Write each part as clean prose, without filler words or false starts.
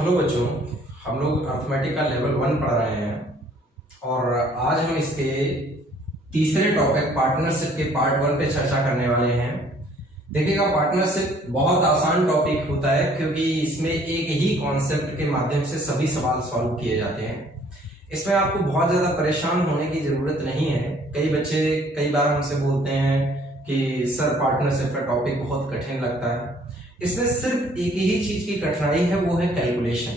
Hello बच्चों, हम लोग अर्थमेटिक का लेवल 1 पढ़ रहे हैं और आज हम इसके तीसरे टॉपिक पार्टनरशिप के पार्ट 1 पे चर्चा करने वाले हैं। देखिएगा, पार्टनरशिप बहुत आसान टॉपिक होता है क्योंकि इसमें एक ही कॉन्सेप्ट के माध्यम से सभी सवाल सॉल्व किए जाते हैं। इसमें आपको बहुत ज्यादा परेशान होने की जरूरत नहीं है। कई बच्चे कई बार हमसे बोलते हैं कि सर पार्टनरशिप का टॉपिक बहुत कठिन लगता है। इसमें सिर्फ एक ही चीज की कठिनाई है, वो है कैलकुलेशन।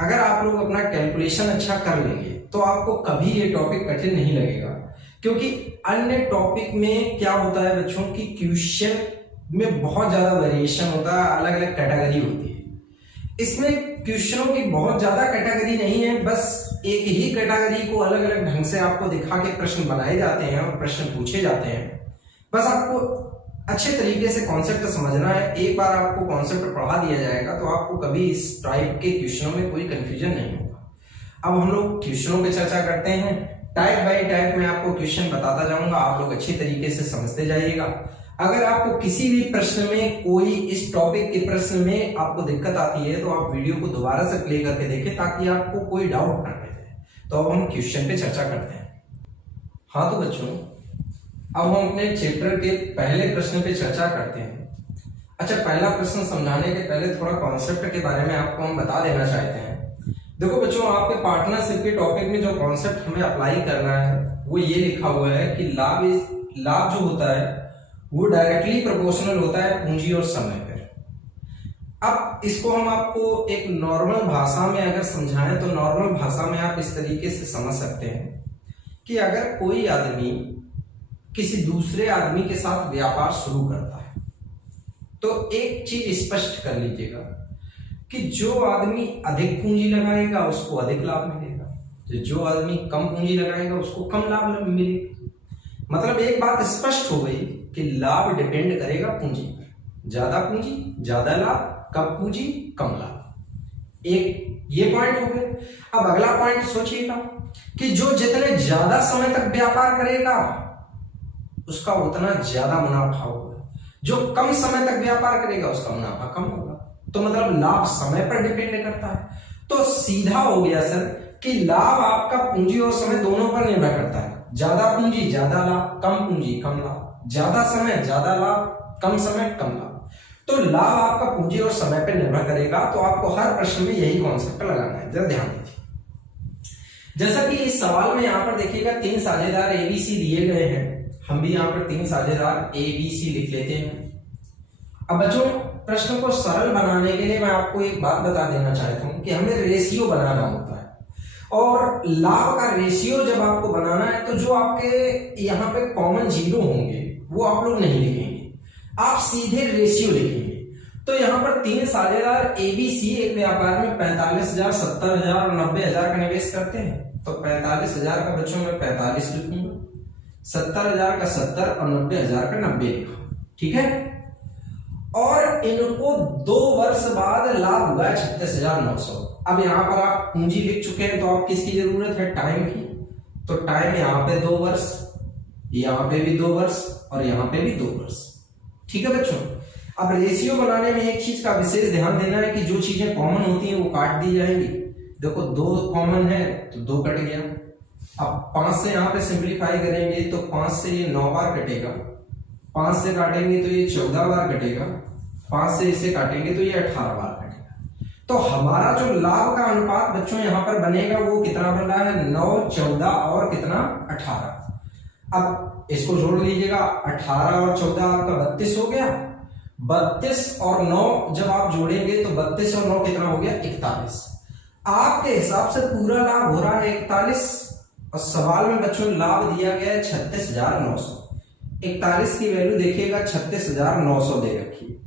अगर आप लोग अपना कैलकुलेशन अच्छा कर लेंगे तो आपको कभी ये टॉपिक कठिन नहीं लगेगा, क्योंकि अन्य टॉपिक में क्या होता है बच्चों की क्वेश्चन में बहुत ज्यादा वेरिएशन होता है, अलग अलग कैटेगरी होती है। इसमें क्वेश्चनों की बहुत ज्यादा कैटेगरी नहीं है, बस एक ही कैटेगरी को अलग अलग ढंग से आपको दिखा के प्रश्न बनाए जाते हैं और प्रश्न पूछे जाते हैं। बस आपको अच्छे तरीके से कॉन्सेप्ट समझना है। एक बार आपको कॉन्सेप्ट पढ़ा दिया जाएगा तो आपको कभी इस टाइप के क्वेश्चनों में कोई कंफ्यूजन नहीं होगा। अब हम लोग क्वेश्चनों पे चर्चा करते हैं। टाइप बाय टाइप मैं आपको क्वेश्चन बताता जाऊंगा, आप लोग अच्छी तरीके से समझते जाइएगा। अगर आपको किसी भी प्रश्न में कोई इस टॉपिक के प्रश्न में आपको दिक्कत आती है तो आप वीडियो को दोबारा से प्ले करके देखें ताकि आपको कोई डाउट ना रह जाए। तो अब हम क्वेश्चन पे चर्चा करते हैं। हाँ तो बच्चों, अब हम अपने चैप्टर के पहले प्रश्न पे चर्चा करते हैं। अच्छा, पहला प्रश्न समझाने के पहले थोड़ा कॉन्सेप्ट के बारे में आपको हम बता देना चाहते हैं। देखो बच्चों, आपके पार्टनरशिप के टॉपिक में जो कॉन्सेप्ट हमें अप्लाई करना है वो ये लिखा हुआ है कि लाभ जो होता है वो डायरेक्टली प्रोपोर्शनल होता है पूंजी और समय पर। अब इसको हम आपको एक नॉर्मल भाषा में अगर समझाएं तो नॉर्मल भाषा में आप इस तरीके से समझ सकते हैं कि अगर कोई आदमी किसी दूसरे आदमी के साथ व्यापार शुरू करता है तो एक चीज स्पष्ट कर लीजिएगा कि जो आदमी अधिक पूंजी लगाएगा उसको अधिक लाभ मिलेगा, तो जो आदमी कम पूंजी लगाएगा उसको कम लाभ मिलेगा। मतलब एक बात स्पष्ट हो गई कि लाभ डिपेंड करेगा पूंजी पर। ज्यादा पूंजी ज्यादा लाभ, कम पूंजी कम लाभ। एक ये पॉइंट हो गए। अब अगला पॉइंट सोचिएगा कि जो जितने ज्यादा समय तक व्यापार करेगा उसका उतना ज्यादा मुनाफा होगा, जो कम समय तक व्यापार करेगा उसका मुनाफा कम होगा। तो मतलब लाभ समय पर डिपेंड करता है। तो सीधा हो गया सर कि लाभ आपका पूंजी और समय दोनों पर निर्भर करता है। ज्यादा पूंजी ज्यादा लाभ, कम पूंजी कम लाभ, ज्यादा समय ज्यादा लाभ, कम समय कम लाभ। तो लाभ आपका पूंजी और समय पर निर्भर करेगा। तो आपको हर प्रश्न में यही कॉन्सेप्ट लगाना है, जरा ध्यान दीजिए। जैसा कि इस सवाल में यहां पर देखिएगा 3 साझेदार एबीसी दिए गए हैं। हम भी यहाँ पर 3 साझेदार ए बी सी लिख लेते हैं। अब बच्चों, प्रश्न को सरल बनाने के लिए मैं आपको एक बात बता देना चाहता हूं कि हमें रेशियो बनाना होता है और लाभ का रेशियो जब आपको बनाना है तो जो आपके यहाँ पे कॉमन जीरो होंगे वो आप लोग नहीं लिखेंगे, आप सीधे रेशियो लिखेंगे। तो यहाँ पर 3 साझेदार ए बी सी एक व्यापार में 45,000, 70,000 और 90,000 का निवेश करते हैं। तो 45,000 का बच्चों में 45 लिखूंगा, 70,000 का 70 और 90,000 का 90 लिखा, ठीक है। और इनको 2 वर्ष बाद लाभ हुआ है 36,900। अब यहां पर आप पूंजी लिख चुके हैं तो आप किसकी जरूरत है? टाइम की। तो टाइम यहां पे 2 वर्ष, यहां पे भी 2 वर्ष और यहां पे भी 2 वर्ष, ठीक है बच्चों। अब रेशियो बनाने में एक चीज का विशेष ध्यान देना है कि जो चीजें कॉमन होती हैं वो काट दी जाएंगी। देखो 2 कॉमन है तो 2 कट गया। अब 5 से यहां पे सिंप्लीफाई करेंगे तो 5 से ये 9 बार कटेगा, 5 से काटेंगे तो ये 14 बार कटेगा, 5 से इसे काटेंगे तो ये 18 बार कटेगा। तो हमारा जो लाभ का अनुपात बच्चों यहां पर बनेगा वो कितना बन रहा है? 9, 14 और कितना? 18। अब इसको जोड़ लीजिएगा, 18 और 14 आपका 32 हो गया। 32 और 9 जब आप जोड़ेंगे तो 32 और 9 कितना हो गया? 41। आपके हिसाब से पूरा लाभ हो रहा है 41 और सवाल में बच्चों लाभ दिया गया है 36,900। 41 की वैल्यू देखिएगा 36,900 दे रखी है।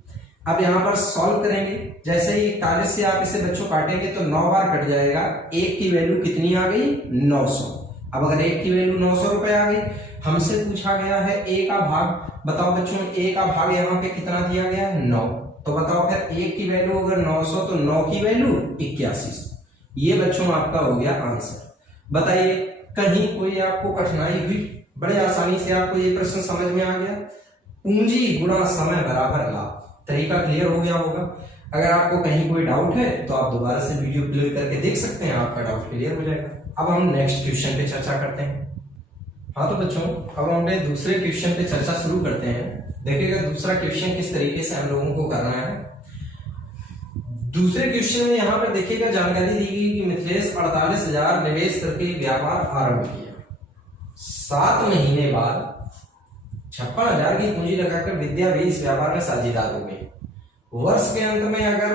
अब यहां पर सॉल्व करेंगे, जैसे ही 41 से आप इसे बच्चों काटेंगे तो 9 बार कट जाएगा। 1 की वैल्यू कितनी आ गई? 900। अब अगर 1 की वैल्यू 900 रुपए आ गई, हमसे पूछा गया है a का भाग। बताओ बच्चों, a का भाग यहाँ पे कितना दिया गया है? 9। तो बताओ फिर 1 की वैल्यू अगर 900 तो 9 की वैल्यू 8100। ये बच्चों आपका हो गया आंसर। बताइए कहीं कोई आपको कठिनाई हुई? बड़े आसानी से आपको ये प्रश्न समझ में आ गया। पूंजी गुणा समय बराबर लाभ, तरीका क्लियर हो गया होगा। अगर आपको कहीं कोई डाउट है तो आप दोबारा से वीडियो प्ले करके देख सकते हैं, आपका डाउट क्लियर हो जाएगा। अब हम नेक्स्ट क्वेश्चन पे चर्चा करते हैं। हाँ तो बच्चों, अब हम अपने दूसरे क्वेश्चन पे चर्चा शुरू करते हैं। देखिएगा दूसरा क्वेश्चन किस तरीके से हम लोगों को करना है। दूसरे क्वेश्चन में यहाँ पर देखिएगा जानकारी दी गई कि मिथिलेश 48,000 निवेश करके व्यापार आरंभ किया। 7 महीने बाद 56,000 की पूंजी लगाकर विद्या भी इस व्यापार में साझेदार हो गई। वर्ष के अंत में अगर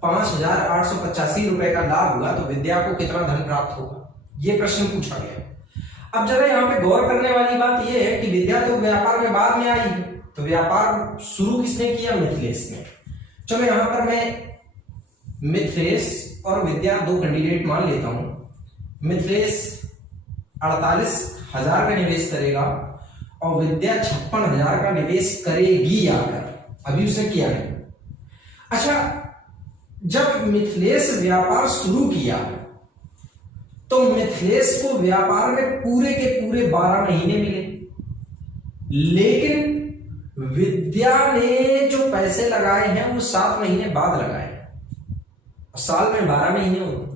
5,885 रुपए का लाभ हुआ तो विद्या को कितना धन प्राप्त होगा, ये प्रश्न पूछा गया। अब जरा यहाँ पे गौर करने वाली बात यह है कि विद्या तो व्यापार में बाद में आई, तो व्यापार शुरू किसने किया? मिथिलेश ने। चलो यहाँ पर मैं मिथिलेश और विद्या 2 कैंडिडेट मान लेता हूं। मिथिलेश 48,000 का निवेश करेगा और विद्या 56,000 का निवेश करेगी आकर, अभी उसे किया नहीं। अच्छा, जब मिथिलेश व्यापार शुरू किया तो मिथिलेश को व्यापार में पूरे के पूरे 12 महीने मिले, लेकिन विद्या ने जो पैसे लगाए हैं वो 7 महीने बाद लगाए। साल में 12 महीने होते,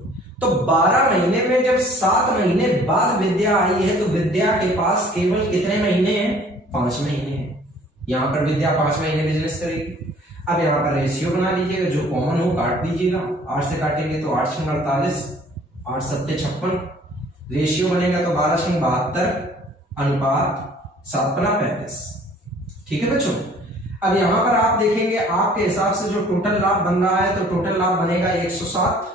तो 12 महीने में जब 7 महीने बाद विद्या आई है तो विद्या के पास केवल कितने महीने हैं? 5 महीने हैं। यहां पर विद्या 5 महीने बिजनेस करेगी। अब यहाँ पर रेशियो बना लीजिएगा, जो कॉमन हो काट दीजिएगा। 8 से काटेंगे तो 8 × 48, 8 × 7 = 56। रेशियो बनेगा तो 12 × 72 अनुपात 7 × 35। ठीक है बच्चों। अब यहां पर आप देखेंगे आपके हिसाब से जो टोटल लाभ बन रहा है तो टोटल लाभ बनेगा 107।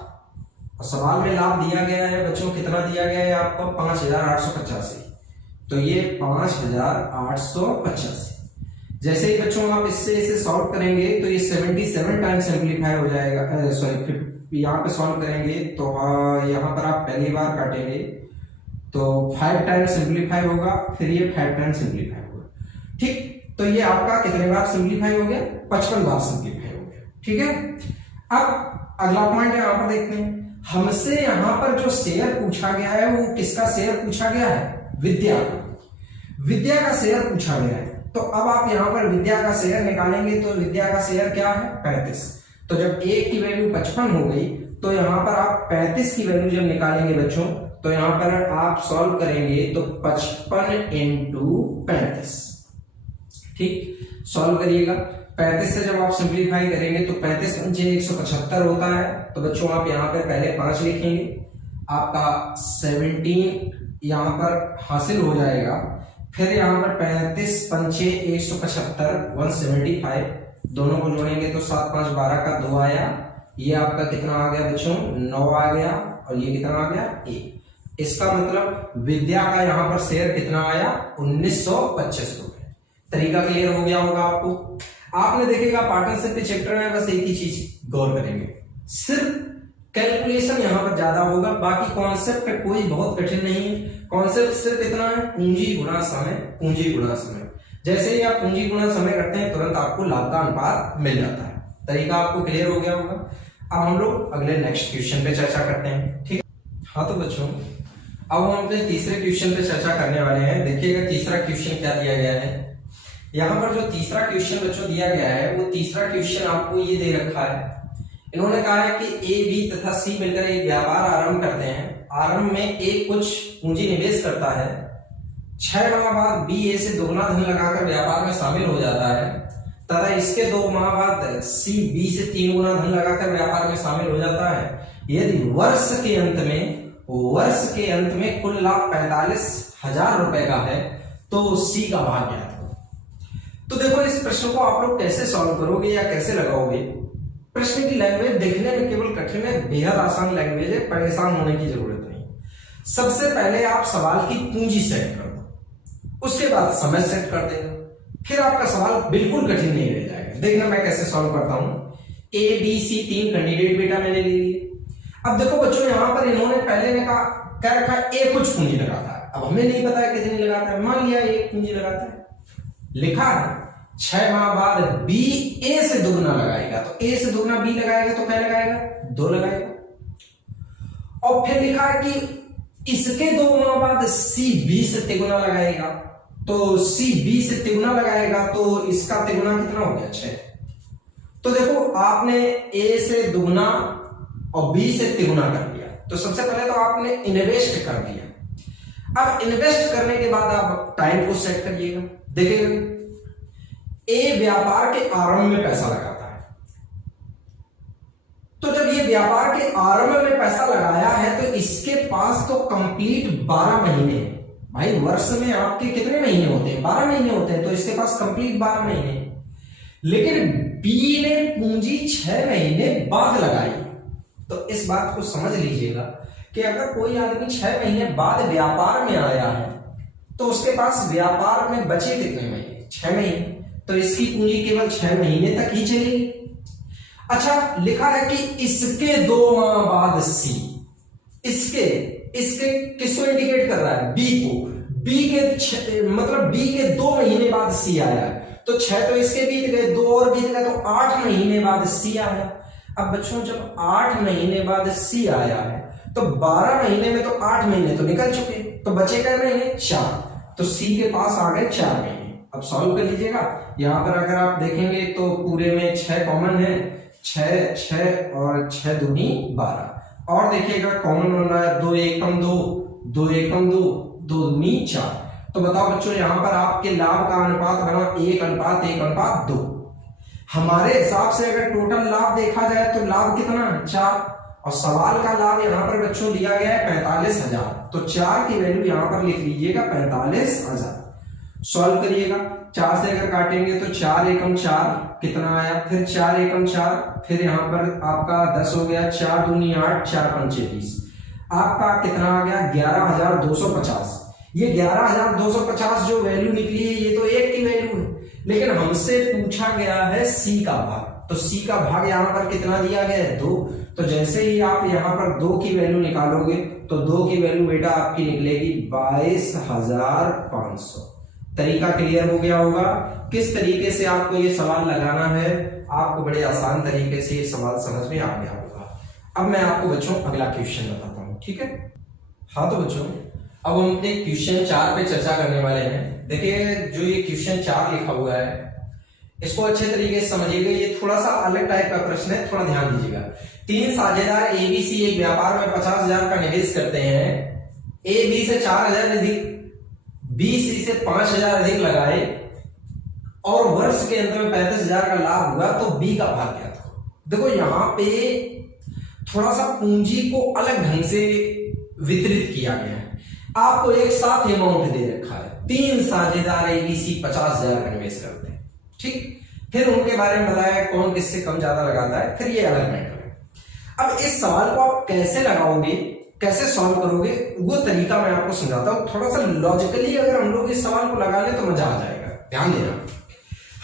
और सवाल में लाभ दिया गया है बच्चों, कितना दिया गया है आपको? 5,885। तो ये 5,885। जैसे ही बच्चों आप इससे इसे सॉल्व करेंगे तो ये 77 टाइम सिंप्लीफाई हो जाएगा। सॉरी, यहाँ पे सॉल्व करेंगे तो यहाँ पर आप पहली बार काटेंगे तो 5 टाइम सिंप्लीफाई होगा, फिर ये 5 टाइम सिंप्लीफाई होगा। ठीक, तो ये आपका कितने बार सिंप्लीफाई हो गया? 55 बार सिंप्लीफाई हो गया। ठीक है। अब अगला पॉइंट यहाँ पर देखते हैं। हमसे यहाँ पर जो शेयर पूछा गया है वो किसका शेयर पूछा गया है? विद्या का। विद्या का शेयर पूछा गया है। तो अब आप यहाँ पर विद्या का शेयर निकालेंगे तो विद्या का शेयर क्या है? 35। तो जब एक की वैल्यू 55 हो गई तो यहाँ पर आप 35 की वैल्यू जब निकालेंगे बच्चों तो यहाँ पर आप सॉल्व करेंगे तो 55 × 35। ठीक, सॉल्व करिएगा। 35 से जब आप सिंप्लीफाई करेंगे तो 35 × 175 होता है। तो बच्चों आप यहाँ पर पहले 5 लिखेंगे, आपका 17 यहाँ पर हासिल हो जाएगा। फिर यहाँ पर 35 × 5 = 175, 175। दोनों को जोड़ेंगे तो 7 × 5 = 12 का 2 आया। ये आपका कितना आ गया बच्चों? 9 आ गया। और ये कितना आ गया? 1। इसका मतलब विद्या का यहाँ पर शेयर कितना आया? 1925 रुपए। तरीका क्लियर हो गया होगा आपको। आपने देखेगा पार्टनरशिप के चैप्टर में बस एक ही चीज गौर करेंगे, सिर्फ कैलकुलेशन यहाँ पर ज्यादा होगा, बाकी कॉन्सेप्ट कोई बहुत कठिन नहीं है। कॉन्सेप्ट सिर्फ इतना है, पूंजी गुणा समय, पूंजी गुणा समय। जैसे ही आप पूंजी गुणा समय करते हैं तुरंत आपको लाभ का अनुपात मिल जाता है। तरीका आपको क्लियर हो गया होगा। अब हम लोग अगले नेक्स्ट क्वेश्चन पे चर्चा करते हैं। ठीक, हाँ तो बच्चों अब हम अपने तीसरे क्वेश्चन पे चर्चा करने वाले हैं। देखिएगा तीसरा क्वेश्चन क्या दिया गया है। यहाँ पर जो तीसरा क्वेश्चन बच्चों दिया गया है वो तीसरा क्वेश्चन आपको ये दे रखा है। इन्होंने कहा है कि ए, बी तथा सी मिलकर एक व्यापार आरंभ करते हैं। आरंभ में ए कुछ पूंजी निवेश करता है। 6 माह बाद बी ए से दोगुना धन लगाकर व्यापार में शामिल हो जाता है तथा इसके 2 माह बाद सी बी से 3 गुना धन लगाकर व्यापार में शामिल हो जाता है। यदि वर्ष के अंत में कुल लाभ 45,000 रुपए का है तो सी का भाग ज्ञात करो। तो देखो इस प्रश्न को आप लोग कैसे सॉल्व करोगे या कैसे लगाओगे। प्रश्न की लैंग्वेज देखने में केवल कठिन है, बेहद आसान लैंग्वेज है, परेशान होने की जरूरत नहीं। सबसे पहले आप सवाल की पूंजी सेट कर दो, उसके बाद समय सेट कर देना, फिर आपका सवाल बिल्कुल कठिन नहीं रह जाएगा। देखना मैं कैसे सॉल्व करता हूं। ए बी सी 3 कैंडिडेट बेटा मैंने ले लिए। अब देखो बच्चों यहां पर इन्होंने पहले ने कहा क्या रखा, ए कुछ पूंजी लगाता है। अब हमें नहीं पता है कितनी लगाता है, मान लिया एक पूंजी लगाता है, लिखा है 6 माह बाद बी ए से दोगुना लगाएगा। तो ए से दोगुना बी लगाएगा तो क्या लगाएगा? 2 लगाएगा। और फिर लिखा है कि इसके 2 माह बाद सी बी से तिगुना लगाएगा। तो सी बी से तिगुना लगाएगा तो इसका तिगुना कितना हो गया? 6। तो देखो आपने ए से दुगना और बी से तिगुना कर दिया, तो सबसे पहले तो आपने इन्वेस्ट कर दिया। अब इन्वेस्ट करने के बाद आप टाइम को सेट करिएगा। देखिएगा ए व्यापार के आरंभ में पैसा लगाता है, तो जब ये व्यापार के आरंभ में पैसा लगाया है तो इसके पास तो कंप्लीट 12 महीने। भाई वर्ष में आपके कितने महीने होते हैं? 12 महीने होते हैं, तो इसके पास कंप्लीट 12 महीने। लेकिन बी ने पूंजी 6 महीने बाद लगाई, तो इस बात को समझ लीजिएगा कि अगर कोई आदमी 6 महीने बाद व्यापार में आया है तो उसके पास व्यापार में बचे कितने महीने? 6 महीने, तो इसकी पूंजी केवल 6 महीने तक ही चलेगी। अच्छा, लिखा है कि इसके 2 माह बाद सी, इसके किसको इंडिकेट कर रहा है? बी को। बी के मतलब बी के 2 महीने बाद सी आया है, तो 6 तो इसके बीत गए, 2 और बीत गए, तो 8 महीने बाद सी आया। अब बच्चों जब 8 महीने बाद सी आया है तो 12 महीने में तो 8 महीने तो निकल चुके, तो बचे क्या महीने? 4, तो सी के पास आ गए 4 महीने। अब सॉल्व कर लीजिएगा। यहां पर अगर आप देखेंगे तो पूरे में 6 कॉमन है, 6 और 6 दूनी 12, और देखिएगा कॉमन बन रहा है 2 एकम 2, 2 एकम 2, 2 दूनी 4। तो बताओ बच्चों यहां पर आपके लाभ का अनुपात बना 1:1:2। हमारे हिसाब से अगर टोटल लाभ देखा जाए तो लाभ कितना? 4, और सवाल का लाभ यहां पर बच्चों दिया गया है 45,000, तो 4 की वैल्यू यहां पर लिख लीजिएगा 45,000। सॉल्व करिएगा। 4 से अगर काटेंगे तो 4 एकम 4 कितना आया? फिर 4 एकम 4, फिर यहां पर आपका 10 हो गया, 4 दूनी 8, 4 पंचे 20, आपका कितना आ गया? 11,250। ये 11,250 जो वैल्यू निकली है ये तो 1 की वैल्यू है, लेकिन हमसे पूछा गया है सी का भाग, तो सी का भाग यहां पर कितना दिया गया है? 2। तो जैसे ही आप यहां पर 2 की वैल्यू निकालोगे तो 2 की वैल्यू बेटा आपकी निकलेगी 22,500। तरीका क्लियर हो गया होगा किस तरीके से आपको ये सवाल लगाना है। आपको बड़े आसान तरीके से ये सवाल समझ में आ गया होगा। अब मैं आपको बच्चों अगला क्वेश्चन बताता हूं, ठीक है? हाँ तो बच्चों अब हम अपने क्वेश्चन 4 पे चर्चा करने वाले हैं। देखिए जो ये क्वेश्चन 4 लिखा हुआ है इसको अच्छे तरीके से समझिएगा। ये थोड़ा सा अलग टाइप का प्रश्न है, थोड़ा ध्यान दीजिएगा। 3 साझेदार एबीसी एक व्यापार में 50,000 का निवेश करते हैं। ए बी से 4,000 अधिक, बी सी से 5,000 अधिक लगाए और वर्ष के अंत में 35,000 का लाभ हुआ, तो बी का भाग क्या था? देखो यहां पे थोड़ा सा पूंजी को अलग ढंग से वितरित किया गया है। आपको एक साथ अमाउंट दे रखा है, 3 साझेदार एबीसी 50,000 का निवेश करते हैं, ठीक। फिर उनके बारे में बताया कौन किससे कम ज्यादा लगाता है, फिर ये अलग मैटर है। अब इस सवाल को आप कैसे लगाओगे, कैसे सॉल्व करोगे, वो तरीका मैं आपको समझाता हूं। थोड़ा सा लॉजिकली अगर हम लोग इस सवाल को लगा ले तो मजा आ जाएगा। ध्यान देना,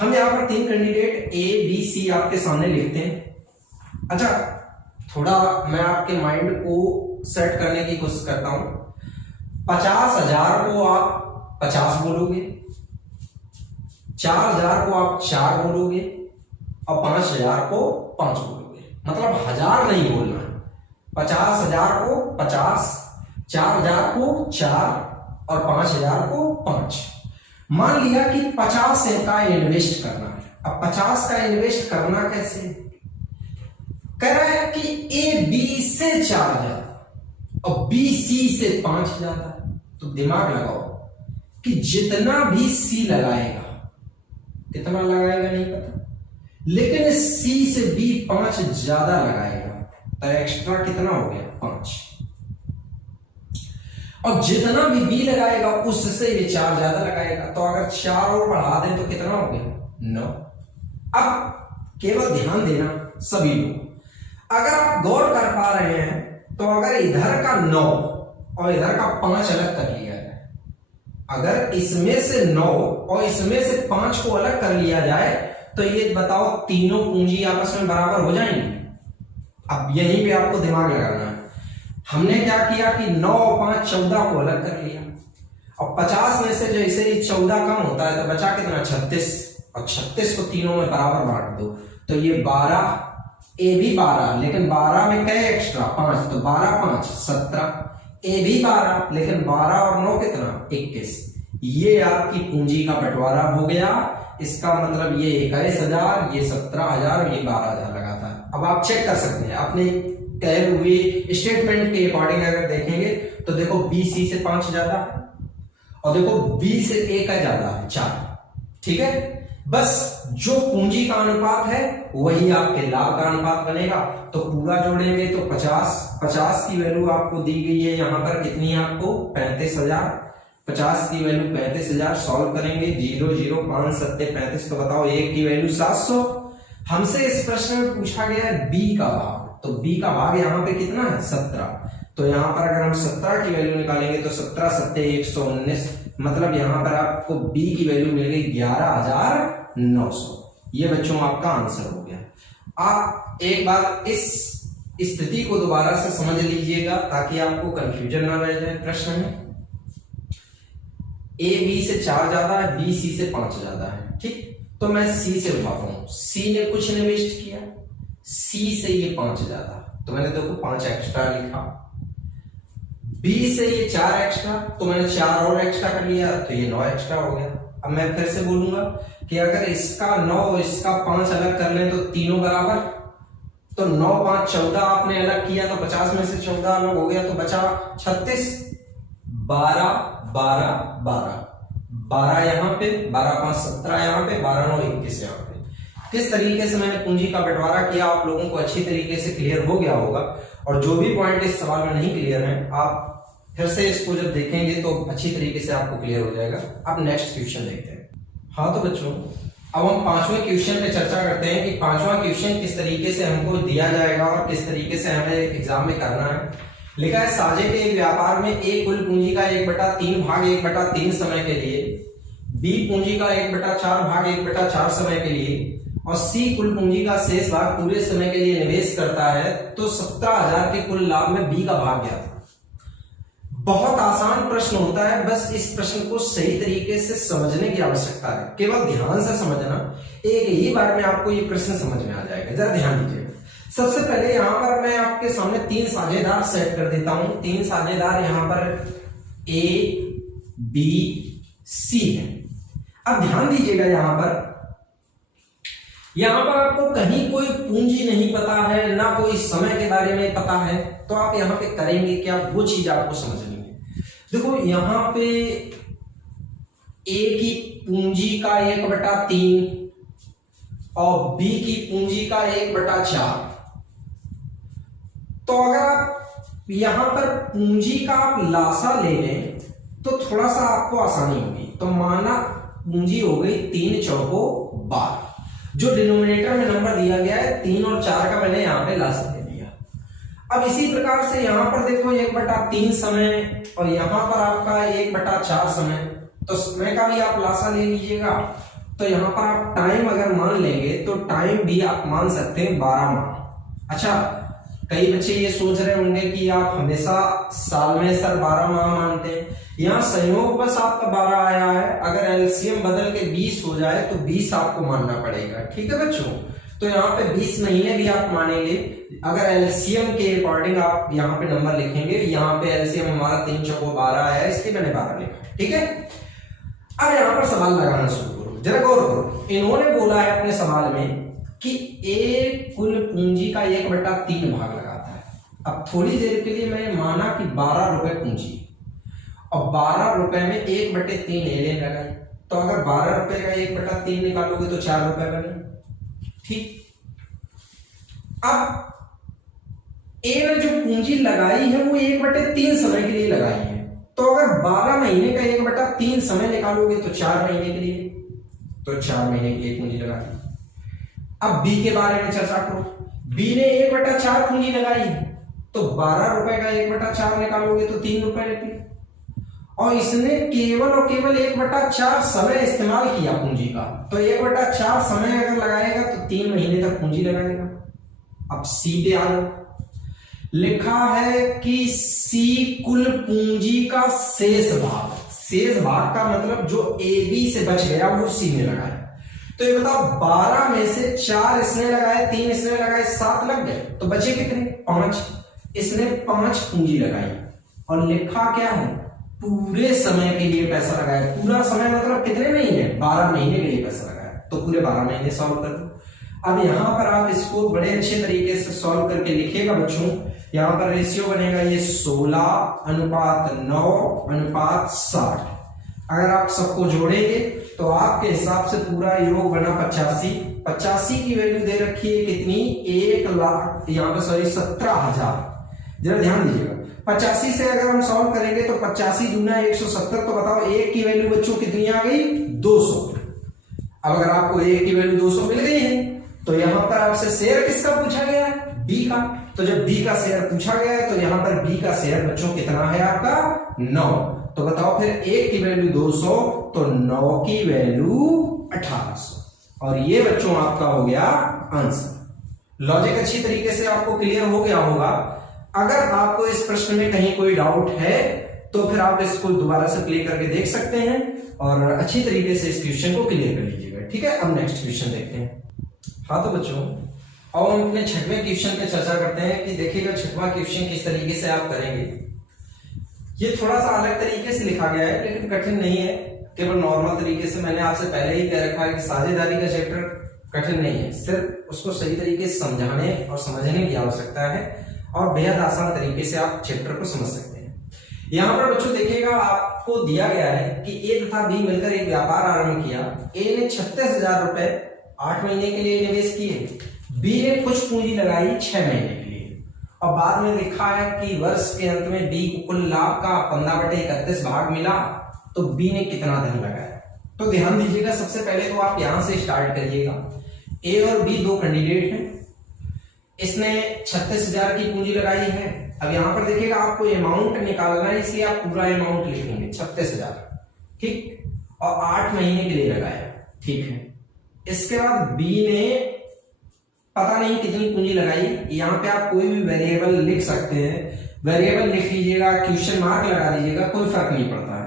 हम यहाँ पर 3 कैंडिडेट ए बी सी आपके सामने लिखते हैं। अच्छा थोड़ा मैं आपके माइंड को सेट करने की कोशिश करता हूं। 50,000 को आप 50 बोलोगे, 4,000 को आप 4 बोलोगे और 5,000 को 5 बोलोगे। मतलब 1000 नहीं बोलना है। 50,000 को 50, 4,000 को 4 और 5,000 को 5। मान लिया कि 50 का इन्वेस्ट करना है। अब 50 का इन्वेस्ट करना कैसे? कह रहा है कि ए बी से 4 जाता और बी सी से 5 जाता है। तो दिमाग लगाओ कि जितना भी सी लगाएगा, कितना लगाएगा नहीं पता, लेकिन सी से बी 5 ज्यादा लगाएगा, तो एक्स्ट्रा कितना हो गया? 5। और जितना भी बी लगाएगा उससे ये 4 ज्यादा लगाएगा, तो अगर 4 और बढ़ा दें तो कितना हो गया? 9। अब केवल ध्यान देना सभी लोग, अगर आप गौर कर पा रहे हैं तो अगर इधर का 9 और इधर का 5 अलग कर लिया जाए, अगर इसमें से 9 और इसमें से 5 को अलग कर लिया जाए तो ये बताओ तीनों पूंजी आपस में बराबर हो जाएंगी? अब यहीं पे आपको दिमाग लगाना है। हमने क्या किया कि 9 और 5 14 को अलग कर लिया, और 50 में से जैसे ही 14 कम होता है तो बचा कितना? 36, और 36 को तीनों में बराबर बांट दो तो ये 12, ए भी 12, लेकिन 12 में क्या एक्स्ट्रा? 5, तो 12 5 17, ए भी 12, लेकिन 12 और 9 कितना? 21। ये आपकी पूंजी का बंटवारा हो गया। इसका मतलब ये 21,000, ये 17,000, ये 12,000 लगाता है। अब आप चेक कर सकते हैं अपने कहे हुए स्टेटमेंट के अकॉर्डिंग अगर देखेंगे तो देखो बी सी से 5 ज्यादा है और देखो बी से ए का ज्यादा है 4। ठीक है, बस जो पूंजी का अनुपात है वही आपके लाभ का अनुपात बनेगा। तो पूरा जोड़ेंगे तो 50 की वैल्यू आपको दी गई है यहां पर, कितनी है आपको 35,000। 50 की वैल्यू 35,000, सॉल्व करेंगे 0 0 5 7 35, तो बताओ एक की वैल्यू 700। हमसे इस प्रश्न में पूछा गया है बी का भाग, तो बी का भाग यहाँ पे कितना है 17। तो यहाँ पर अगर हम 17 की वैल्यू निकालेंगे तो 17 7 119, मतलब यहाँ पर आपको बी की वैल्यू मिल गई 11,900। ये बच्चों आपका आंसर हो गया। आप एक बार इस स्थिति को दोबारा से समझ लीजिएगा ताकि आपको कंफ्यूजन ना रह जाए प्रश्न में। ए बी से 4 ज्यादा है, बी सी से 5 ज्यादा है। ठीक, तो मैं सी से उठाता हूं। सी ने कुछ इन्वेस्ट किया, सी से ये 5 ज्यादा, तो मैंने देखो 5 एक्स्ट्रा लिखा। बी से ये 4 एक्स्ट्रा, तो मैंने 4 और एक्स्ट्रा कर लिया, तो ये 9 एक्स्ट्रा हो गया। अब मैं फिर से बोलूंगा कि अगर इसका 9 और इसका 5 अलग कर लें तो तीनों बराबर, तो 9 5 14 आपने अलग किया तो 50 में से 14 अलग हो गया, तो बचा 36। 12 12 12 12 यहाँ पे, 12 5 17 यहाँ पे, 12 9 21 यहाँ पे। किस तरीके से मैंने पूंजी का बंटवारा किया आप लोगों को अच्छी तरीके से क्लियर हो गया होगा। और जो भी पॉइंट इस सवाल में नहीं क्लियर है आप फिर से इसको जब देखेंगे तो अच्छी तरीके से आपको क्लियर हो जाएगा। अब नेक्स्ट क्वेश्चन देखते हैं। हाँ तो बच्चों, अब हम 5वें क्वेश्चन पे चर्चा करते हैं कि 5वां क्वेश्चन किस तरीके से हमको दिया जाएगा और किस तरीके से हमें एग्जाम में करना है। लिखा है साझे के एक व्यापार में ए कुल पूंजी का 1/3 भाग 1/3 समय के लिए, बी पूंजी का 1/4 भाग 1/4 समय के लिए और सी कुल पूंजी का शेष भाग पूरे समय के लिए निवेश करता है, तो 17,000 के कुल लाभ में बी का भाग क्या था। बहुत आसान प्रश्न होता है, बस इस प्रश्न को सही तरीके से समझने की आवश्यकता है। केवल ध्यान से समझना, एक ही बार में आपको ये प्रश्न समझ में आ जाएगा। जरा ध्यान दीजिए। सबसे पहले यहां पर मैं आपके सामने 3 साझेदार सेट कर देता हूं। 3 साझेदार यहां पर ए बी सी है। अब ध्यान दीजिएगा, यहां पर आपको कहीं कोई पूंजी नहीं पता है, ना कोई समय के बारे में पता है, तो आप यहां पे करेंगे क्या, वो चीज आपको समझनी है। देखो यहां पे ए की पूंजी का 1/3 और बी की पूंजी का 1/4, तो अगर आप यहां पर पूंजी का आप लासा ले लें तो थोड़ा सा आपको आसानी होगी। तो माना पूंजी हो गई 3 चौको 12, जो डिनोमिनेटर में नंबर दिया गया है 3 और 4 का मैंने यहां पे लासा ले लिया। अब इसी प्रकार से यहां पर देखो 1/3 समय और यहां पर आपका 1/4 समय, तो समय का भी आप लासा ले लीजिएगा। तो यहां पर आप टाइम अगर मान लेंगे तो टाइम भी आप मान सकते हैं 12 माह। अच्छा, कई बच्चे ये सोच रहे होंगे कि आप हमेशा साल में सर 12 माह मानते हैं। यहाँ संयोग बस आपका 12 आया है, अगर एलसीएम बदल के 20 हो जाए तो 20 आपको मानना पड़ेगा। ठीक है बच्चों, तो यहाँ पे 20 महीने भी आप मानेंगे। अगर एलसीएम के अकॉर्डिंग आप यहाँ पे नंबर लिखेंगे, यहाँ पे एलसीएम हमारा 3 चौको 12 आया, इसलिए मैंने 12 लिखा। ठीक है, अब यहाँ पर सवाल लगाना शुरू करो, जरा गौर करो। इन्होंने बोला है अपने सवाल में कि ए कुल पूंजी का 1/3 भाग लगाता है। अब थोड़ी देर के लिए मैंने माना कि 12 रुपए पूंजी और 12 रुपए में 1/3 ए लगाई, तो अगर 12 रुपए का 1/3 निकालोगे तो 4 रुपए बने। ठीक, अब ए ने जो पूंजी लगाई है वो 1/3 समय के लिए लगाई है, तो अगर 12 महीने का 1/3 समय निकालोगे तो 4 महीने के लिए, तो 4 महीने के लिए पूंजी लगा दी। अब बी के बारे में चर्चा करो। बी ने 1/4 पूंजी लगाई है, तो 12 रुपए का 1/4 निकालोगे तो 3 रुपए निकले, और इसने केवल और केवल 1/4 समय इस्तेमाल किया पूंजी का, तो 1/4 समय अगर लगाएगा तो 3 महीने तक पूंजी लगाएगा। अब सी पे आ जाओ। लिखा है कि सी कुल पूंजी का शेष भाग का मतलब जो ए बी से बच गया वो सी ने लगाया। तो ये बताओ 12 में से 4 इसने लगाए, 3 इसने लगाए, 7 लग गए, तो बचे कितने 5। इसने 5 पूंजी लगाई और लिखा क्या है, पूरे समय के लिए पैसा लगाया। पूरा समय मतलब कितने महीने, 12 महीने के लिए पैसा लगाया। तो पूरे 12 महीने सॉल्व कर दो। अब यहाँ पर आप इसको बड़े अच्छे तरीके से सॉल्व करके लिखिएगा बच्चों। यहाँ पर रेशियो बनेगा ये 16:9:60। अगर आप सबको जोड़ेंगे तो आपके हिसाब से पूरा योग बना 85। 85 की वैल्यू दे रखी है कितनी, 1 लाख, यहाँ पे सॉरी 17,000। जरा ध्यान दीजिएगा, 85 से अगर हम सॉल्व करेंगे तो 85 दूना 170, तो बताओ एक की वैल्यू बच्चों कितनी आ गई, 200। अब अगर आपको एक की वैल्यू 200 मिल गई है तो यहां पर आपसे शेयर किसका पूछा गया है, बी का। तो जब बी का शेयर पूछा गया है तो यहां पर बी का शेयर बच्चों कितना है आपका, 9। तो बताओ फिर एक की वैल्यू 200 तो 9 की वैल्यू 1800, और ये बच्चों आपका हो गया आंसर। लॉजिक अच्छी तरीके से आपको क्लियर हो गया होगा। अगर आपको इस प्रश्न में कहीं कोई डाउट है तो फिर आप इसको दोबारा से प्ले करके देख सकते हैं और अच्छी तरीके से इस क्वेश्चन को क्लियर कर लीजिएगा। ठीक है, अब नेक्स्ट क्वेश्चन देखते हैं। हाँ तो बच्चों, अब हम अपने छठवें क्वेश्चन पे चर्चा करते हैं कि देखिएगा छठवां क्वेश्चन किस तरीके से आप करेंगे। ये थोड़ा सा अलग तरीके से लिखा गया है लेकिन कठिन नहीं है, केवल नॉर्मल तरीके से। मैंने आपसे पहले ही कह रखा है कि साझेदारी का चैप्टर कठिन नहीं है, सिर्फ उसको सही तरीके से समझाने और समझने की आवश्यकता है और बेहद आसान तरीके से आप चैप्टर को समझ सकते हैं। यहाँ पर बच्चों देखिएगा आपको दिया गया है कि ए तथा बी मिलकर एक व्यापार आरंभ किया। ए ने 36,000 रुपए 8 महीने के लिए निवेश किए, बी ने कुछ पूंजी लगाई 6 महीने के लिए, और बाद में लिखा है कि वर्ष के अंत में बी को कुल लाभ का 15/31 भाग मिला, तो बी ने कितना धन लगाया। तो ध्यान दीजिएगा, सबसे पहले तो आप यहां से स्टार्ट करिएगा। ए और बी दो कैंडिडेट हैं, इसने 36,000 की पूंजी लगाई है। अब यहां पर देखिएगा आपको अमाउंट निकालना है, इसलिए आप पूरा अमाउंट लिखेंगे 36,000, ठीक, और 8 महीने के लिए लगाया, ठीक है। इसके बाद बी ने पता नहीं कितनी पूंजी लगाई, यहां पे आप कोई भी वेरिएबल लिख सकते हैं, वेरिएबल लिख लीजिएगा, क्वेश्चन मार्क लगा दीजिएगा, कोई फर्क नहीं पड़ता है।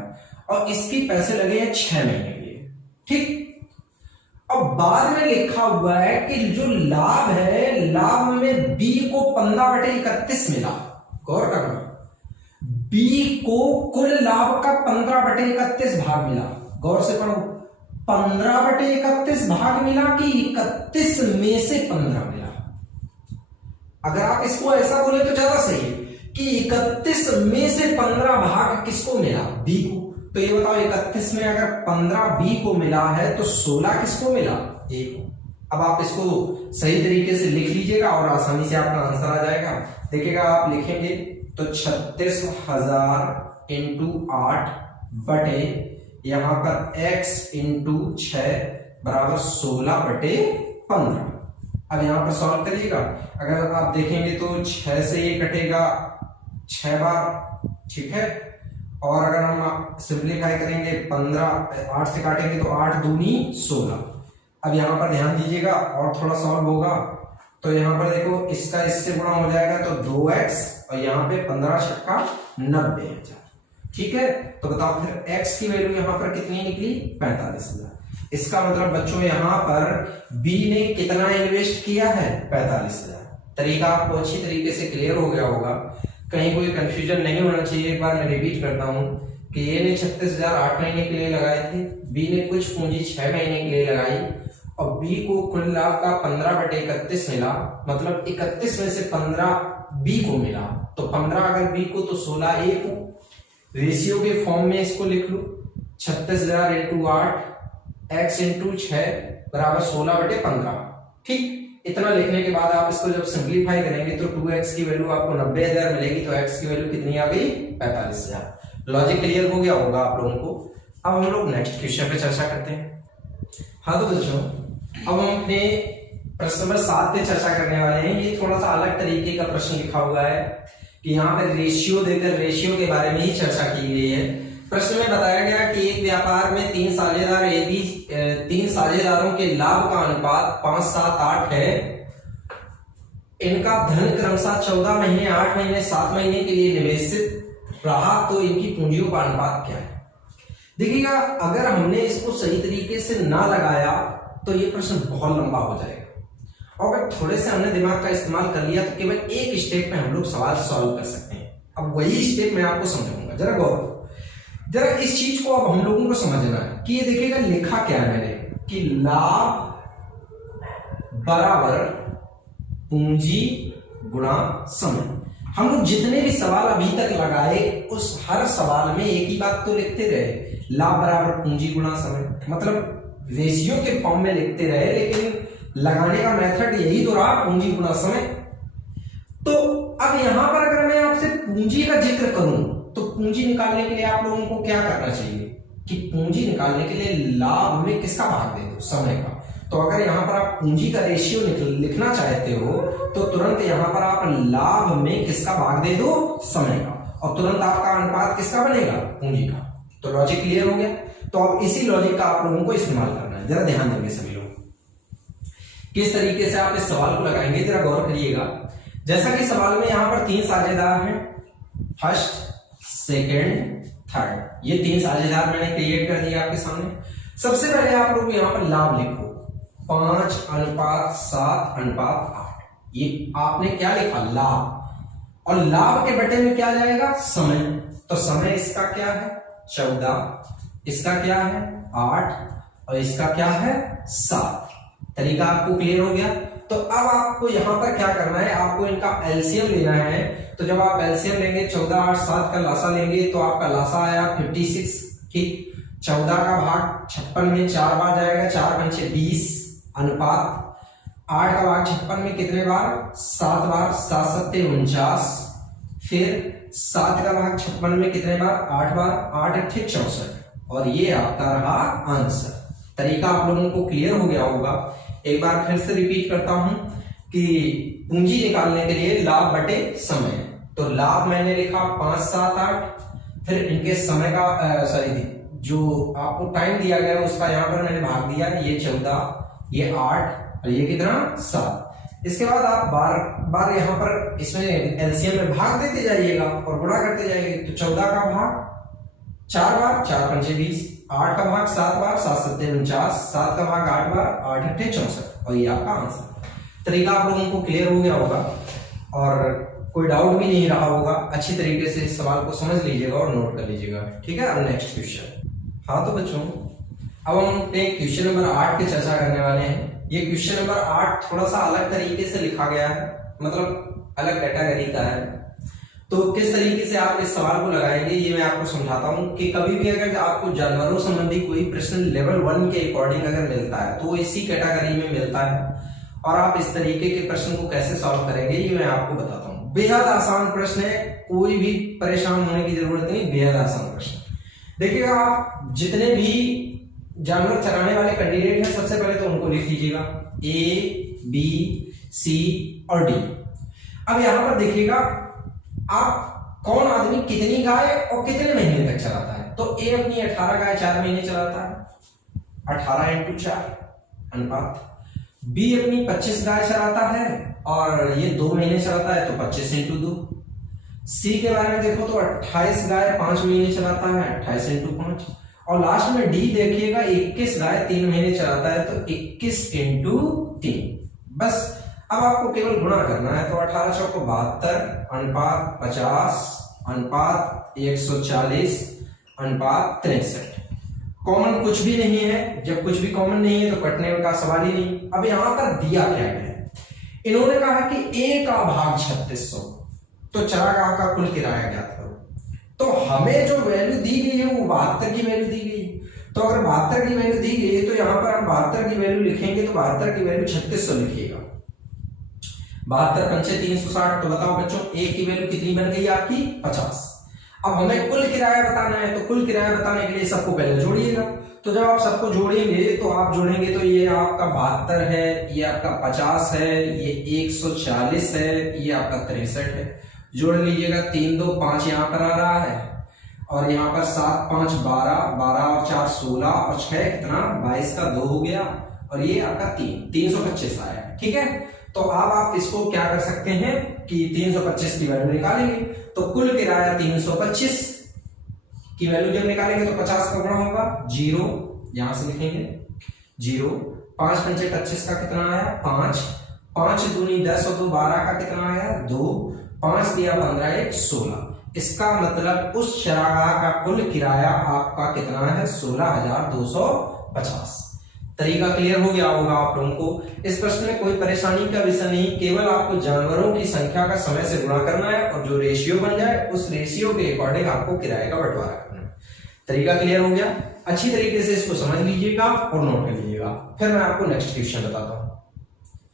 और इसकी पैसे लगे हैं 6 महीने के लिए, ठीक। अब बाद में लिखा हुआ है कि जो लाभ है, लाभ में बी को 15/31 मिला। गौर करना, बी को कुल लाभ का 15/31 भाग मिला। गौर से पढ़ो, 15/31 भाग मिला कि 31 में से 15 मिला। अगर आप इसको ऐसा बोले तो ज्यादा सही है कि 31 में से 15 भाग किसको मिला, बी को। तो ये बताओ 31 में अगर 15 बी को मिला है तो 16 किसको मिला, ए को। अब आप इसको सही तरीके से लिख लीजिएगा और आसानी से आपका आंसर आ जाएगा। देखिएगा आप लिखेंगे तो 36,000 इंटू 8 बटे यहां पर x इंटू 6 बराबर 16/15। अब यहां पर सॉल्व करिएगा, अगर आप देखेंगे तो 6 से ये कटेगा 6 बार, ठीक है। और अगर हम सिंप्लीफाई करेंगे 15 8 से काटेंगे तो 8 दूनी 16। अब यहां पर ध्यान दीजिएगा और थोड़ा सॉल्व होगा तो यहां पर देखो इसका इससे गुणा हो जाएगा तो 2x, और यहां पे 15 छक्का 90,000, ठीक है। तो बताओ फिर x की वैल्यू यहां पर कितनी निकली, 45,000। इसका मतलब बच्चों यहां पर b ने कितना इन्वेस्ट किया है, 45,000। तरीका आपको अच्छी तरीके से क्लियर हो गया होगा, कहीं कोई कंफ्यूजन नहीं होना चाहिए। एक बार मैं रिपीट करता हूं कि ए ने 36,000 8 महीने के लिए लगाए थे, बी ने कुछ पूंजी 6 महीने के लिए लगाई, और बी को कुल लाभ का 15/31 मिला, मतलब 31 में से 15 बी को मिला। तो 15 अगर बी को तो 16 ए को। रेशियो के फॉर्म में इसको लिख लो, 36,000 इंटू 8 एक्स इंटू 6 बराबर 16/15, ठीक। इतना लिखने के बाद आप इसको जब सिंप्लीफाई करेंगे तो 2x की वैल्यू आपको 90,000 मिलेगी, तो x की वैल्यू कितनी आ गई, 45,000। लॉजिक क्लियर हो गया होगा आप लोगों को। अब हम लोग नेक्स्ट क्वेश्चन पे चर्चा करते हैं। हाँ तो बच्चों, अब हम अपने प्रश्न नंबर 7 पे चर्चा करने वाले हैं। ये थोड़ा सा अलग तरीके का प्रश्न लिखा हुआ है कि यहाँ पे रेशियो देकर रेशियो के बारे में ही चर्चा की गई है। प्रश्न में बताया गया कि एक व्यापार में 3 साझेदार ए 3 साझेदारों के लाभ का अनुपात 5, 7, 8 है। इनका धन क्रमशः 14 महीने, 8 महीने, 7 महीने के लिए निवेशित रहा, तो इनकी पूंजियों का अनुपात क्या है। देखिएगा, अगर हमने इसको सही तरीके से ना लगाया तो ये प्रश्न बहुत लंबा हो जाएगा, और अगर थोड़े से हमने दिमाग का इस्तेमाल कर लिया तो केवल एक स्टेप में हम लोग सवाल सॉल्व कर सकते हैं। अब वही स्टेप मैं आपको समझाऊंगा, जरा गौर, जरा इस चीज को अब हम लोगों को समझना है कि ये देखिएगा लिखा क्या है मैंने। कि लाभ बराबर पूंजी गुणा समय। हम लोग जितने भी सवाल अभी तक लगाए उस हर सवाल में एक ही बात तो लिखते रहे, लाभ बराबर पूंजी गुणा समय, मतलब रेशियो के फॉर्म में लिखते रहे, लेकिन लगाने का मेथड यही तो रहा, पूंजी गुणा समय। तो अब यहां पर अगर मैं आपसे पूंजी का जिक्र करूं तो पूंजी निकालने के लिए आप लोगों को क्या करना चाहिए कि पूंजी निकालने के लिए लाभ में किसका भाग दे दो, समय का। तो अगर यहां पर आप पूंजी का रेशियो लिखना चाहते हो तो तुरंत यहां पर आप लाभ में किसका भाग दे दो, समय का, और तुरंत आपका अनुपात किसका बनेगा, पूंजी का। तो लॉजिक क्लियर हो गया। तो अब इसी लॉजिक का आप लोगों को इस्तेमाल करना है। जरा ध्यान देंगे सभी लोग किस तरीके से आप इस सवाल को लगाएंगे, जरा गौर करिएगा। जैसा कि सवाल में यहां पर 3 साझेदार हैं, फर्स्ट, सेकेंड, थर्ड, ये 3 साझेदार मैंने क्रिएट कर दिया आपके सामने। सबसे पहले आप लोग यहां पर लाभ लिखो, 5:7:8। ये आपने क्या लिखा, लाभ, और लाभ के बटे में क्या जाएगा, समय। तो समय इसका क्या है, 14, इसका क्या है, 8, और इसका क्या है, 7। तरीका आपको क्लियर हो गया। तो अब आपको यहां पर क्या करना है, आपको इनका एलसीएम लेना है। तो जब आप एलसीएम लेंगे, 14, 8, 7 का लासा लेंगे तो आपका लासा आया 56। ठीक, 14 का भाग 56 में 4 बार जाएगा, 4 पंचे 20, अनुपात 8 का भाग 56 में कितने बार, 7 बार, 7 सत्ते 49, फिर 7 का भाग 56 में कितने बार, 8 बार, 8 अट्ठे 64, और ये आपका रहा आंसर। तरीका आप लोगों को क्लियर हो गया होगा। एक बार फिर से रिपीट करता हूं कि पूंजी निकालने के लिए लाभ बटे समय। तो लाभ मैंने लिखा 5, 7, 8, फिर इनके समय का जो आपको टाइम दिया गया उसका यहां पर मैंने भाग दिया, ये 14, ये 8, और ये कितना, 7। इसके बाद आप बार बार यहां पर इसमें एलसीएम में भाग देते जाइएगा और गुणा करते जाइए। तो 14 का भाग 4 बार, 4 पंचे 20, 8 का भाग 7 बार, 7 सत्ते 49, 7 का भाग 8 बार, 8 अट्ठे 64, और ये आपका आंसर। तरीका आप लोगों को क्लियर हो गया होगा और कोई डाउट भी नहीं रहा होगा। अच्छी तरीके से इस सवाल को समझ लीजिएगा और नोट कर लीजिएगा। ठीक है, अब नेक्स्ट क्वेश्चन। हाँ तो बच्चों, अब हम क्वेश्चन नंबर 8 की चर्चा करने वाले हैं। ये क्वेश्चन नंबर 8 थोड़ा सा अलग तरीके से लिखा गया है, मतलब अलग कैटेगरी का है। तो किस तरीके से आप इस सवाल को लगाएंगे ये मैं आपको समझाता हूं कि कभी भी अगर आपको जानवरों संबंधी कोई प्रश्न लेवल 1 के अकॉर्डिंग अगर मिलता है तो इसी कैटेगरी में मिलता है, और आप इस तरीके के प्रश्न को कैसे सॉल्व करेंगे ये मैं आपको बताता हूं। बेहद आसान प्रश्न है, कोई भी परेशान होने की जरूरत नहीं, बेहद आसान प्रश्न। देखिएगा, आप जितने भी जानवर चराने वाले कैंडिडेट हैं सबसे पहले तो उनको लिख लीजिएगा, A, B, C और D। अब यहां पर देखिएगा आप कौन आदमी कितनी गाय और कितने महीने तक चलाता है। तो A अपनी 18 गाय 4 महीने चलाता है, 18 × 4 अनुपात। B अपनी 25 गाय चलाता है और ये 2 महीने चलाता है, तो 25 × 2। C के बारे में देखो तो 28 गाय 5 महीने चलाता है, 28 × 5। और लास्ट में D देखिएगा 21 गाय 3 महीने चलाता है, तो 21 × 3। बस अब आपको केवल गुणा करना है। तो 18 × 72 अनुपात 50 अनुपात 140 अनुपात 63। कॉमन कुछ भी नहीं है, जब कुछ भी कॉमन नहीं है तो कटने का सवाल ही नहीं। अब यहां पर दिया क्या है, इन्होंने कहा कि A का भाग 3600, तो चरागाह का कुल किराया ज्ञात करो। तो हमें जो वैल्यू दी गई है वो 72 की वैल्यू दी गई है। तो अगर 72 की वैल्यू दी गई है तो यहां पर हम 72 की वैल्यू लिखेंगे, तो 72 की वैल्यू 3600 लिखिएगा। 72 पंचे 360। तो बताओ बच्चों, A की वैल्यू कितनी बन गई आपकी, 50। अब हमें कुल किराया बताना है, तो कुल किराया बताने के लिए सबको पहले जोड़िएगा। तो जब आप सबको जोड़ेंगे तो आप जोड़ेंगे तो ये आपका 72 है, ये आपका 50 है, ये 140 है, ये आपका 63 है। जोड़ लीजिएगा, 3 2 5 यहाँ पर आ रहा है, और यहाँ पर 7 5 12, 12 और 4 16, और 6 कितना, 22 का 2 हो गया, और ये आपका 325 आया। ठीक है, तो अब आप इसको क्या कर सकते हैं कि 325 की वैल्यू निकालेंगे। तो कुल किराया 325 की वैल्यू जब निकालेंगे तो 50 का गुणा होगा 0, यहां से लिखेंगे 0। 5 पंचे 25 का कितना आया, 5। 5 दूनी 10 और 2 12 का कितना आया, 2। 5 दिया 15 1 16। इसका मतलब उस चरागाह का कुल किराया आपका कितना है, 16,250। तरीका क्लियर हो गया होगा आप लोगों को। इस प्रश्न में कोई परेशानी का विषय नहीं, केवल आपको जानवरों की संख्या का समय से गुणा करना है और जो रेशियो बन जाए उस रेशियो के अकॉर्डिंग आपको किराए का बंटवारा करना है। तरीका क्लियर हो गया। अच्छी तरीके से इसको समझ लीजिएगा और नोट कर लीजिएगा, फिर मैं आपको नेक्स्ट क्वेश्चन बताता हूँ।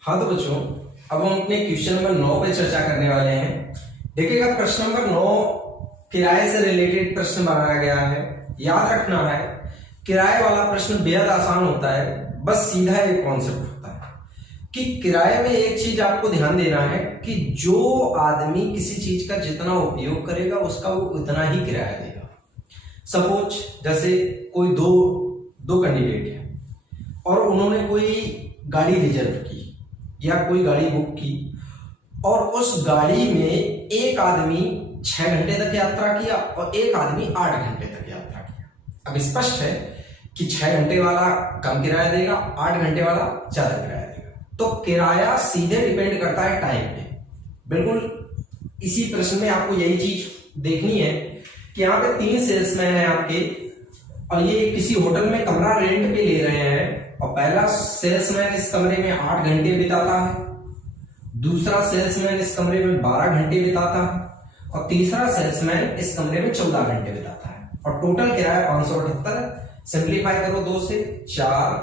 हाँ तो बच्चों, अब हम अपने क्वेश्चन नंबर 9 पे चर्चा करने वाले हैं। देखिएगा प्रश्न नंबर 9 किराए से रिलेटेड प्रश्न बनाया गया है। याद रखना है किराए वाला प्रश्न बेहद आसान होता है, बस सीधा एक कॉन्सेप्ट होता है कि किराए में एक चीज आपको ध्यान देना है कि जो आदमी किसी चीज का जितना उपयोग करेगा उसका वो उतना ही किराया देगा। सपोज जैसे कोई दो कैंडिडेट है और उन्होंने कोई गाड़ी रिजर्व की या कोई गाड़ी बुक की और उस गाड़ी में एक आदमी 6 घंटे तक यात्रा किया और एक आदमी 8 घंटे तक यात्रा किया। अब स्पष्ट है कि 6 घंटे वाला कम किराया देगा, 8 घंटे वाला ज्यादा किराया देगा। तो किराया सीधे डिपेंड करता है टाइम पे। बिल्कुल इसी प्रश्न में आपको यही चीज देखनी है कि यहाँ पे 3 सेल्समैन है आपके और ये किसी होटल में कमरा रेंट पे ले रहे हैं और पहला सेल्समैन इस कमरे में 8 घंटे बिताता है, दूसरा सेल्समैन इस कमरे में 12 घंटे बिताता है और तीसरा सेल्समैन इस कमरे में 14 घंटे बिताता है और टोटल किराया 578। सिंप्लीफाई करो 2 से 4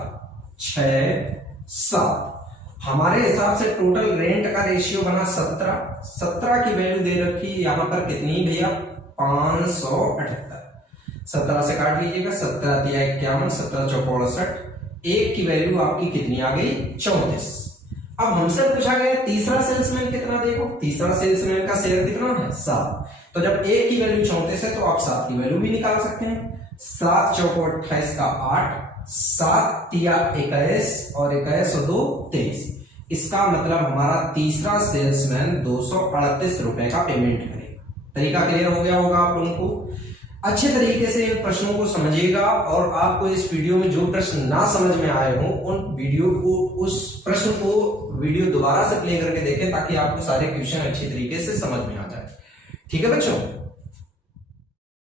6 7। हमारे हिसाब से टोटल रेंट का रेशियो बना 17 की वैल्यू दे रखी यहां पर कितनी भैया 578। 17 से काट लीजिएगा, 17 तिया 51, 17 चौको 68। एक की वैल्यू आपकी कितनी आ गई 34। अब हमसे पूछा गया तीसरा सेल्समैन कितना देखो, तीसरा सेल्समैन का शेयर कितना है 7। तो जब एक की वैल्यू 34 है तो आप 7 की वैल्यू भी निकाल सकते हैं। 7 चौको 28 का 8, 7 तिया 21 और 21 और 2 23। इसका मतलब हमारा तीसरा सेल्समैन 238 रुपए का पेमेंट करेगा। तरीका क्लियर हो गया होगा आप लोगों को। अच्छे तरीके से प्रश्नों को समझिएगा और आपको इस वीडियो में जो प्रश्न ना समझ में आए हो उस प्रश्न को वीडियो दोबारा से प्ले करके देखें ताकि आपको सारे क्वेश्चन अच्छी तरीके से समझ में आ जाए। ठीक है बच्चों।